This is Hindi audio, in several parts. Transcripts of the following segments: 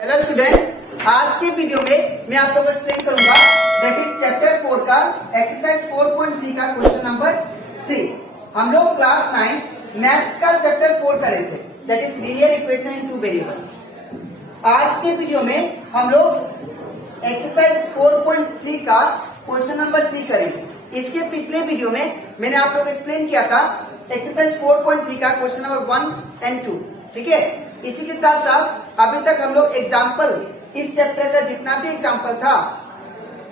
हेलो स्टूडेंट, आज के वीडियो में मैं आप लोगों को एक्सप्लेन करूंगा दैट इज चैप्टर 4 का एक्सरसाइज 4.3 का क्वेश्चन नंबर 3। हम लोग क्लास 9 मैथ्स का चैप्टर 4 कर रहे थे that is linear equation in two variable. आज के वीडियो में हम लोग एक्सरसाइज 4.3 का क्वेश्चन नंबर 3 करेंगे। इसके पिछले वीडियो में मैंने आप लोगों को एक्सप्लेन किया था एक्सरसाइज 4.3 का क्वेश्चन नंबर 1 एंड 2, ठीक है। इसी के साथ साथ अभी तक हम लोग एग्जाम्पल इस चैप्टर का जितना भी एग्जाम्पल था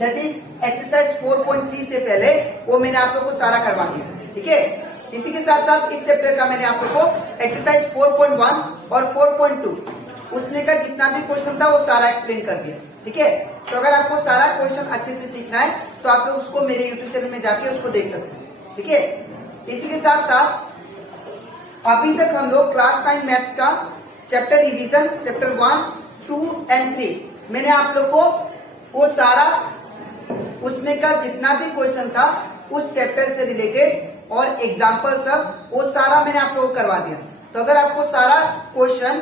दैट इज एक्सरसाइज 4.3 से पहले वो मैंने आप लोग को सारा करवा दिया, ठीक है। इसी के साथ साथ इस चैप्टर का मैंने आप लोग को एक्सरसाइज 4.1 और 4.2 उसमें का जितना भी क्वेश्चन था वो सारा एक्सप्लेन कर दिया, ठीक है। तो अगर आपको सारा क्वेश्चन अच्छे से सीखना है तो आप लोग उसको मेरे यूट्यूब चैनल में जाके उसको देख सकते हैं, ठीक है। इसी के साथ साथ अभी तक हम लोग क्लास 9 मैथ्स का चैप्टर रिवीजन चैप्टर 1, 2 एंड 3 मैंने आप लोग को वो सारा उसमें का जितना भी क्वेश्चन था उस चैप्टर से रिलेटेड और एग्जाम्पल सब वो सारा मैंने आप लोगों को करवा दिया। तो अगर आपको सारा क्वेश्चन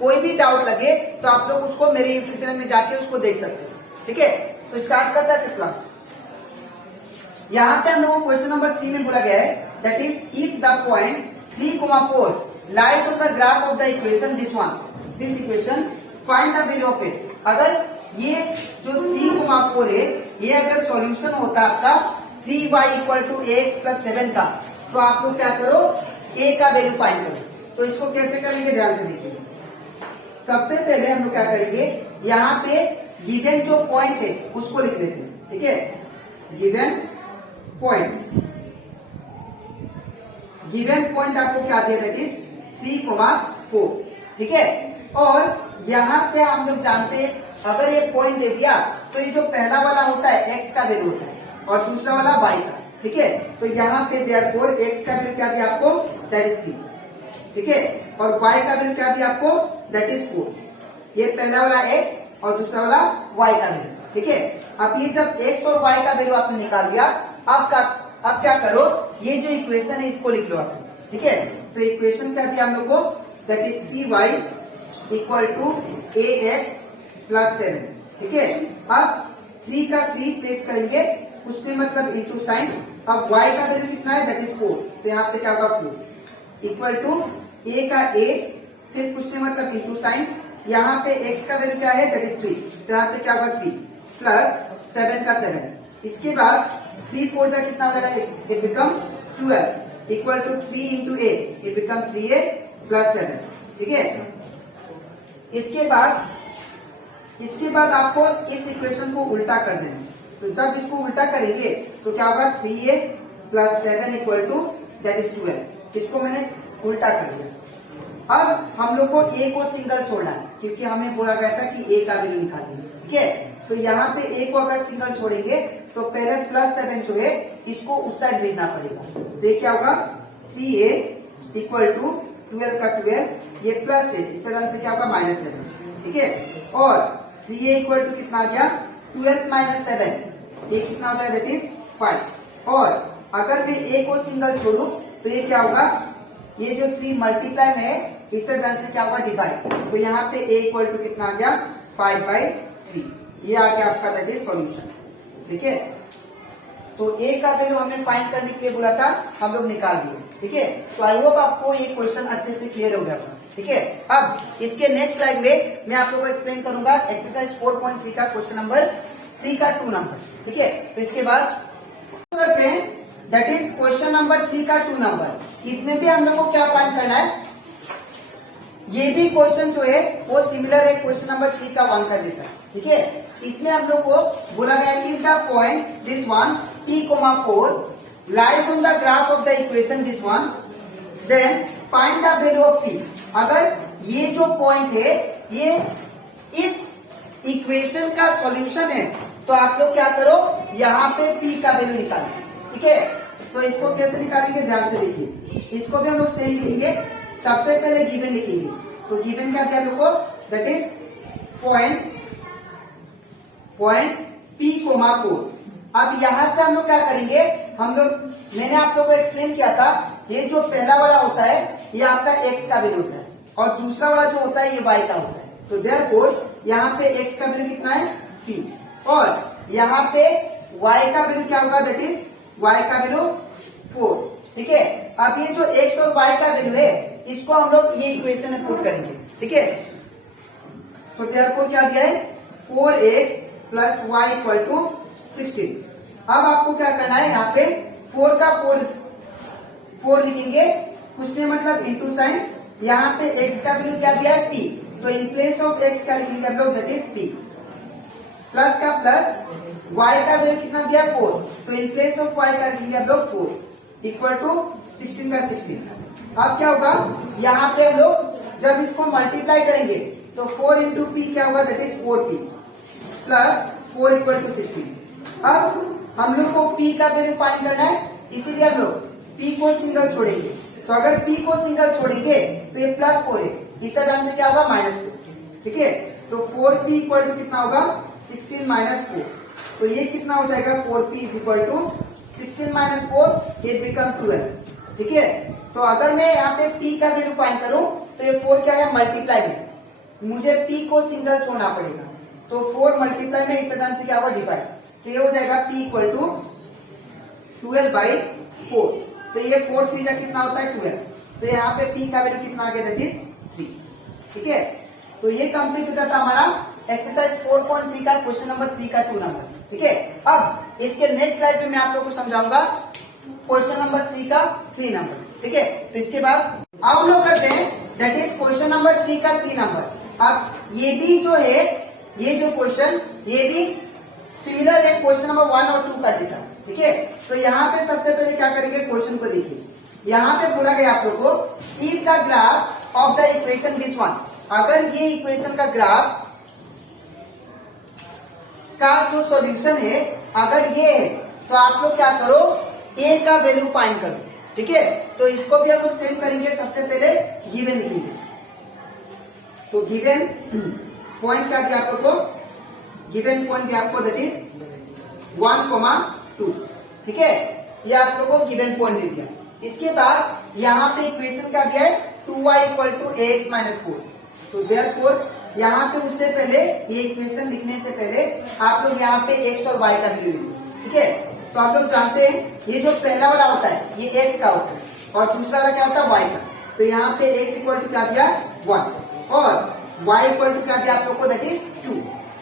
कोई भी डाउट लगे तो आप लोग उसको मेरे यूट्यूब चैनल में जाके उसको देख सकते हैं, ठीक है। तो स्टार्ट करता है क्लास। यहाँ पे हम लोगों को क्वेश्चन नंबर 3 में बोला गया है that is if the point 3,4 lies on the graph of the equation this equation find the value of it। अगर ये जो 3,4 है ये अगर सॉल्यूशन होता है आपका 3y = ax + 7 का, तो आप लोग क्या करो a का वैल्यू फाइंड करो। तो इसको कैसे करेंगे ध्यान से देखिए। सबसे पहले हम लोग क्या करेंगे, यहाँ पे गिवन जो पॉइंट है उसको लिख लेते हैं, ठीक है। गिवन पॉइंट आपको क्या दिया दैट इज 3,4, ठीक है। और यहां से हम लोग जानते हैं अगर ये पॉइंट दे दिया तो ये जो पहला वाला होता है x का वैल्यू होता है और दूसरा वाला y का, ठीक है। तो यहाँ पे देयरफॉर x का वैल्यू क्या दिया आपको दैट इज 3, ठीक है। और y का वैल्यू क्या दिया आपको दैट इज 4। ये पहला वाला x और दूसरा वाला y का वैल्यू, ठीक है। अब ये जब x और y का वैल्यू आपने निकाल दिया, अब क्या करो ये जो इक्वेशन है इसको लिख लो आप, ठीक है। तो इक्वेशन क्या दिया हम लोग को दैट इज 3y = ax + 7, ठीक है। अब 3 का 3 प्लेस करेंगे उसमें मतलब इंटू साइन। अब y का वैल्यू कितना है दैट इज 4, तो यहाँ पे क्या होगा 4 = a का a फिर कुछ नहीं मतलब इंटू साइन। यहाँ पे x का वैल्यू क्या है दैट इज 3, तो यहाँ पे क्या होगा 3 प्लस 7 का 7। इसके बाद 3 4 जा कितना हो जाएगा it become 12 = 3 × a it become 3a + 7, ठीक है। इसके बाद आपको इस इक्वेशन को उल्टा कर देना है। तो जब इसको उल्टा करेंगे तो क्या होगा 3a + 7 = दैट इज 12। इसको मैंने उल्टा कर दिया। अब हम लोग को a को सिंगल छोड़ना है क्योंकि हमें बोला गया था कि a का वैल्यू निकालेंगे, ठीक है। तो यहाँ पे a को अगर सिंगल छोड़ेंगे तो पहले +7 जो है इसको उस साइड भेजना पड़ेगा। तो ये क्या होगा 3a = 12 का 12 ये प्लस है, इस तरह से क्या होगा -7, ठीक है। और 3a = कितना आ गया 12 - 7 ये कितना हो जाएगा दैट इज 5। और अगर मैं a को सिंगल छोड़ू तो ये क्या होगा ये जो 3 मल्टीप्लाई में है इस तरह से क्या होगा डिवाइड। तो यहाँ पे a = कितना आ गया 5/3, ये आ गया आपका दैट इज सॉल्यूशन, ठीक है। तो a का वैल्यू हमें फाइंड करने के लिए बोला था, हम लोग निकाल दिए, ठीक है। तो आई होप आपको ये क्वेश्चन अच्छे से क्लियर हो गया, ठीक है। अब इसके नेक्स्ट स्लाइड में मैं आप लोगों को एक्सप्लेन करूंगा एक्सरसाइज 4.3 का क्वेश्चन नंबर 3 का 2 नंबर, ठीक है। तो इसके बाद करते हैं दैट इज क्वेश्चन नंबर 3 का 2 नंबर। इसमें भी हम लोग को क्या फाइंड करना है, ये भी क्वेश्चन जो है वो सिमिलर है क्वेश्चन नंबर 3 का 1 का जैसा, ठीक है। इसमें हम लोग को बोला गया है if the point this one t,4 lies on the graph of the equation this one then find the value of t। अगर ये जो पॉइंट है ये इस इक्वेशन का सॉल्यूशन है तो आप लोग क्या करो यहाँ पे p का वैल्यू निकालो, ठीक है। तो इसको कैसे निकालेंगे ध्यान से देखिए। इसको भी हम लोग सेम लिखेंगे। सबसे पहले गिवन लिखेंगे, तो गिवन क्या दिया हम लोग को दैट इज पॉइंट p,4। अब यहां से हम लोग क्या करेंगे, हम लोग मैंने आप लोगों को एक्सप्लेन किया था ये जो पहला वाला होता है ये आपका x का वैल्यू होता है और दूसरा वाला जो होता है ये y का होता है। तो देयरफॉर यहाँ पे x का वैल्यू कितना है p, और यहाँ पे y का वैल्यू क्या होगा, दैट इज y का वैल्यू 4। ठीक है, अब ये जो x और y का वैल्यू है इसको हम लोग ये इक्वेशन में पुट करेंगे। ठीक है, तो देयरफॉर क्या दिया है 4x plus y equal to 16। अब आपको क्या करना है, यहाँ पे 4 का 4 लिखेंगे, कुछ नहीं मतलब इंटू साइन, यहाँ पे x का वैल्यू क्या दिया है p, तो इन प्लेस ऑफ x क्या लिखेंगे हम लोग, दैट इज p, प्लस का प्लस, y का वैल्यू कितना दिया 4, तो इन प्लेस ऑफ y का लिखेंगे हम लोग 4 इक्वल टू 16 का 16। अब क्या होगा, यहाँ पे हम लोग जब इसको मल्टीप्लाई करेंगे तो 4 इंटू पी क्या होगा, that is 4p plus 4 equal to 16। अब हम लोग को p का वैल्यू फाइंड करना है, इसीलिए हम लोग p को सिंगल छोड़ेंगे। तो अगर p को सिंगल छोड़ेंगे तो ये प्लस 4 है, इसका आंसर क्या होगा -2। ठीक है, तो 4p इक्वल टू कितना होगा 16 माइनस 4, तो ये कितना हो जाएगा 4p is equal to 16 minus 4, it become 12। ठीक है, तो अगर मैं यहाँ पे p का वैल्यू फाइंड करूं तो ये 4 क्या है मल्टीप्लाई में, मुझे p को सिंगल छोड़ना पड़ेगा, तो 4 मल्टीप्लाई में इसका आंसर क्या होगा डिवाइड, तो ये हो जाएगा p इक्वल टू 12/4, तो ये 4 3 जा कितना होता है 12, तो यहाँ पे p का वैल्यू कितना आ गया दैट इज 3। ठीक है, तो ये कंप्लीट हो जाता हमारा एक्सरसाइज 4.3 का क्वेश्चन नंबर 3 का 2 नंबर। ठीक है, अब इसके नेक्स्ट स्लाइड पे मैं आप लोगों को समझाऊंगा क्वेश्चन नंबर 3 का 3 नंबर। ठीक है, तो इसके बाद अब हम लोग करते हैं दैट इज क्वेश्चन नंबर 3 का 3 नंबर। अब ये भी जो है, ये जो क्वेश्चन ये भी सिमिलर है क्वेश्चन नंबर 1 और 2 का जैसा। ठीक है, तो यहाँ पे सबसे पहले क्या करेंगे, क्वेश्चन को देखिए, यहाँ पे बोला गया आप लोग को if the graph of the equation this one, अगर ये इक्वेशन का ग्राफ का जो सॉल्यूशन है अगर ये है तो आप लोग क्या करो, a का वैल्यू फाइंड करो। ठीक है, तो इसको भी हम लोग सेम करेंगे, सबसे पहले गिवन लिखेंगे, तो गिवन पॉइंट क्या दिया आप लोग को, गिवन पॉइंट दिया आपको दैट इज 1,2। ठीक है, ये आप लोगों को गिवन पॉइंट दे दिया। इसके बाद यहाँ पे इक्वेशन क्या दिया है 2y equal to ax minus 4, तो देयरफॉर यहाँ पे उससे पहले ये इक्वेशन लिखने से पहले आप लोग यहाँ पे x और y का वैल्यू लिखो। ठीक है, तो आप लोग जानते हैं ये जो पहला वाला होता है ये x का होता है और दूसरा वाला क्या होता है y का, तो यहाँ पे x इक्वल टू क्या दिया 1 और y इक्वल टू क्या दिया आप लोग को दैट इज 2।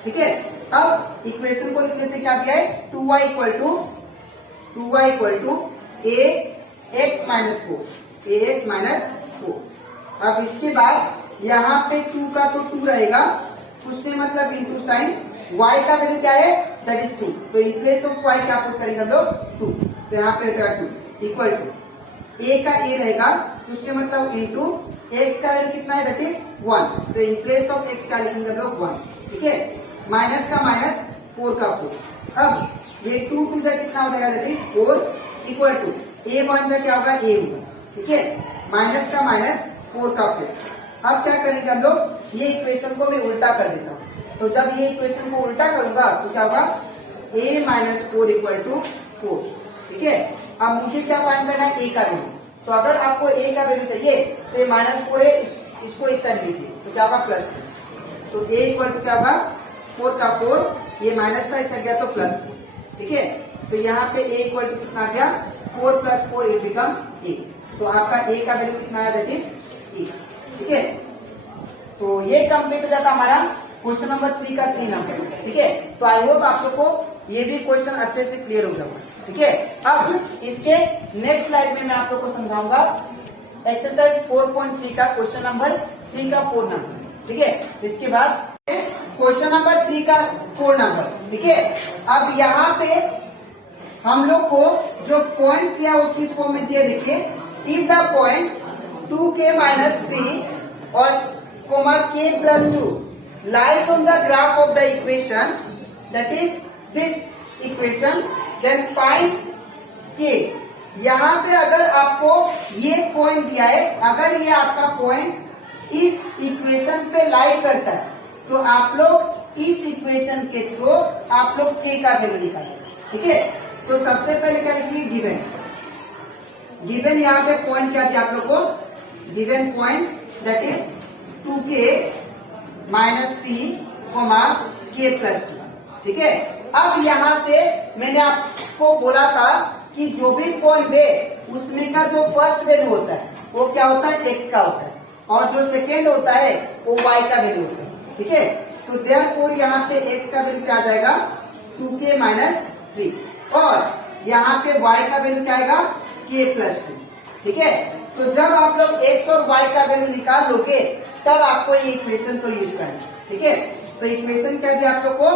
ठीक है, अब इक्वेशन को लिखने पे क्या दिया है 2y equal to ax minus 4, अब इसके बाद यहाँ पे 2 का तो 2 रहेगा, कुछ नहीं मतलब इंटू साइन, y का वैल्यू क्या है दैट इज 2, तो इन प्लेस ऑफ y क्या पुट करेंगे हम लोग 2, तो यहाँ पे रहेगा 2 इक्वल टू a का a रहेगा, उसके मतलब इंटू x का वैल्यू कितना है दैट इज 1, तो इन प्लेस ऑफ x का लिखेंगे हम लोग 1। ठीक है, माइनस का माइनस 4 का 4, अब ये 2 2 जा कितना हो जाएगा that is 4 equal to a 1 जा क्या होगा a होगा। ठीक है, माइनस का माइनस 4 का 4। अब क्या करेंगे हम लोग, ये इक्वेशन को मैं उल्टा कर देता हूँ, तो जब ये इक्वेशन को उल्टा करूंगा तो क्या होगा a माइनस 4 इक्वल टू 4। ठीक है, अब मुझे क्या फाइंड करना है a का वैल्यू, तो अगर आपको a का वैल्यू चाहिए तो ये -4 है, इसको इस साइड लीजिए तो क्या होगा प्लस, तो a इक्वल टू क्या होगा 4 का 4, ये माइनस का इस साइड गया तो प्लस। ठीक है, तो यहाँ पे a इक्वल टू कितना आ गया 4 प्लस 4 इट बिकम a, तो आपका a का वैल्यू कितना है दैट इज e। ठीक है, तो ये कंप्लीट हो जाता हमारा क्वेश्चन नंबर 3 का 3 नंबर। ठीक है, तो आई होप आप लोग को ये भी क्वेश्चन अच्छे से क्लियर हो गया। ठीक है, अब इसके नेक्स्ट स्लाइड में मैं आप लोग को समझाऊंगा एक्सरसाइज 4.3 का क्वेश्चन नंबर 3 का 4 नंबर। ठीक है, इसके बाद क्वेश्चन नंबर 3 का 4 नंबर। ठीक है, अब यहाँ पे हम लोग को जो पॉइंट दिया वो किस फॉर्म में दिया, देखिए if the point 2k minus 3 और comma k plus 2 lies on the graph of the equation that is this equation, then find k। यहाँ पे अगर आपको ये पॉइंट दिया है, अगर ये आपका पॉइंट इस इक्वेशन पे लाई करता है तो आप लोग इस इक्वेशन के थ्रू आप लोग k का वैल्यू निकालें। ठीक है, तो सबसे पहले क्या लिखेंगे गिवन यहाँ पे पॉइंट क्या दिया आप लोग को, given point that is 2k minus 3 comma के प्लस 2। ठीक है, अब यहाँ से मैंने आपको बोला था कि जो भी पॉइंट दे उसमें का जो फर्स्ट वैल्यू होता है वो क्या होता है, एक्स का होता है, और जो सेकेंड होता है वो वाई का वैल्यू होता है। ठीक है, तो देयरफॉर यहाँ पे एक्स का वैल्यू क्या आ जाएगा, 2k माइनस 3, और यहाँ पे y का वैल्यू क्या आएगा, k प्लस 2। ठीक है, तो जब आप लोग x और y का वैल्यू निकाल लोगे तब आपको ये इक्वेशन को यूज करना है। ठीक है, तो इक्वेशन क्या दिया आप लोग को,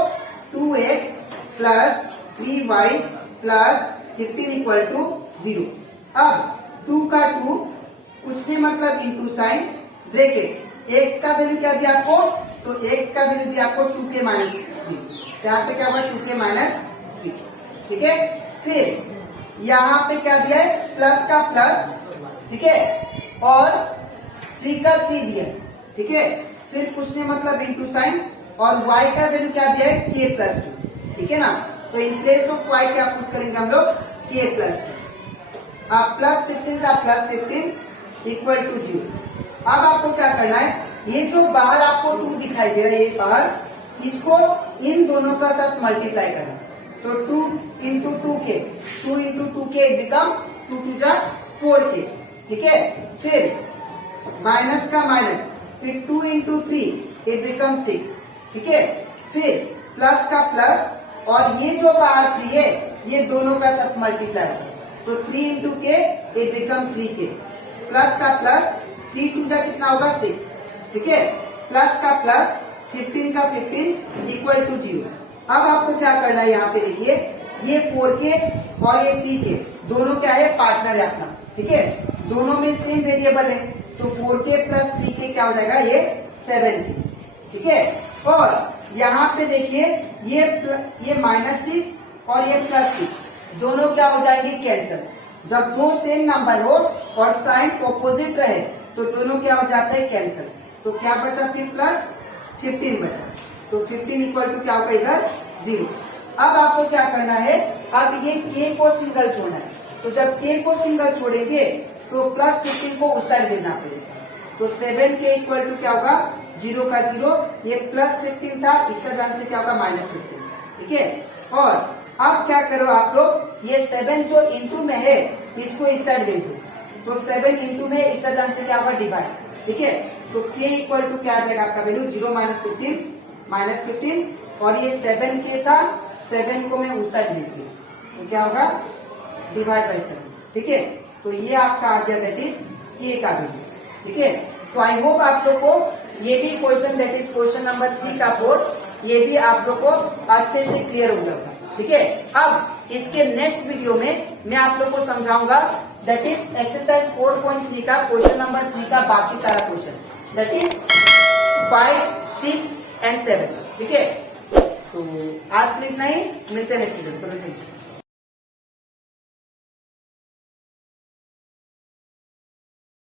2x plus 3y plus 15 equal to 0। अब 2 का 2 कुछ नहीं मतलब इंटू साइन, देखिए x का वैल्यू क्या दिया आपको, तो x का वैल्यू दिया आपको 2k माइनस 3, यहाँ पे क्या हुआ 2k माइनस 3। ठीक है, फिर यहाँ पे क्या दिया है, प्लस का प्लस, ठीक है, और 3 का 3 दिया। ठीक है, फिर कुछ नहीं मतलब इंटू साइन, और y का वैल्यू क्या दिया है, k प्लस 2। ठीक है ना, तो इन प्लेस ऑफ y क्या पुट करेंगे हम लोग, k प्लस 2। अब प्लस 15 का प्लस 15 इक्वल टू 0। अब आपको क्या करना है, ये जो बाहर आपको 2 दिखाई दे रहा है, ये बाहर, इसको इन दोनों का साथ मल्टीप्लाई करना। तो 2 into 2k, 2 into 2k become 2 to जा 4k। ठीक है, फिर माइनस का माइनस, फिर 2 इंटू 3 इट बिकम 6। ठीक है, फिर प्लस का प्लस, और ये जो बाहर 3 है ये दोनों का साथ मल्टीप्लाई होगा, तो 3 into k it become 3k, plus का प्लस, 3 टू जा कितना होगा 6। ठीक है, प्लस का प्लस, 15 का 15 इक्वल टू 0। अब आपको क्या करना है, यहाँ पे देखिए ये 4k और ये 3k दोनों क्या है, पार्टनर है अपना। ठीक है, दोनों में सेम वेरिएबल है, तो 4k प्लस 3k क्या हो जाएगा, ये 7k। ठीक है, और यहाँ पे देखिए ये माइनस 6 और ये प्लस 6 दोनों क्या हो जाएंगे, कैंसिल। जब दो सेम नंबर हो और साइन ऑपोजिट रहे तो दोनों क्या हो जाता है, कैंसिल। तो क्या बचा फिर, प्लस 15 बचा, तो 15 इक्वल टू क्या होगा इधर 0। अब आपको क्या करना है, अब ये k को सिंगल छोड़ना है, तो जब k को सिंगल छोड़ेंगे तो प्लस 15 को उस साइड भेजना पड़ेगा, तो 7k इक्वल टू क्या होगा, 0 का 0, ये प्लस 15 था, इससे जाने से क्या होगा माइनस 15। ठीक है, और अब क्या करो आप लोग, ये 7 जो इंटू में है इसको इस साइड भेज दो, तो 7 इंटू में इससे जाने से क्या होगा डिवाइड। ठीक है, तो k इक्वल टू क्या आ जाएगा आपका वैल्यू, 0 माइनस 15, और ये 7k था, 7 को मैं उस साइड भेज दिया, तो क्या होगा डिवाइड बाई 7। ठीक है, तो ये आपका आ गया दैट इज k का वैल्यू। ठीक है, तो आई होप आप लोग को ये भी question that is question number 3 का 4 ये भी आप लोग को अच्छे से क्लियर हो जाएगा। ठीक है, अब इसके नेक्स्ट वीडियो में मैं आप लोग को समझाऊंगा दैट इज एक्सरसाइज 4.3 का क्वेश्चन नंबर 3 का बाकी सारा क्वेश्चन, दैट इज 5, 6 एंड 7। ठीक है, तो आज के लिए इतना ही, मिलते हैं नेक्स्ट वीडियो में।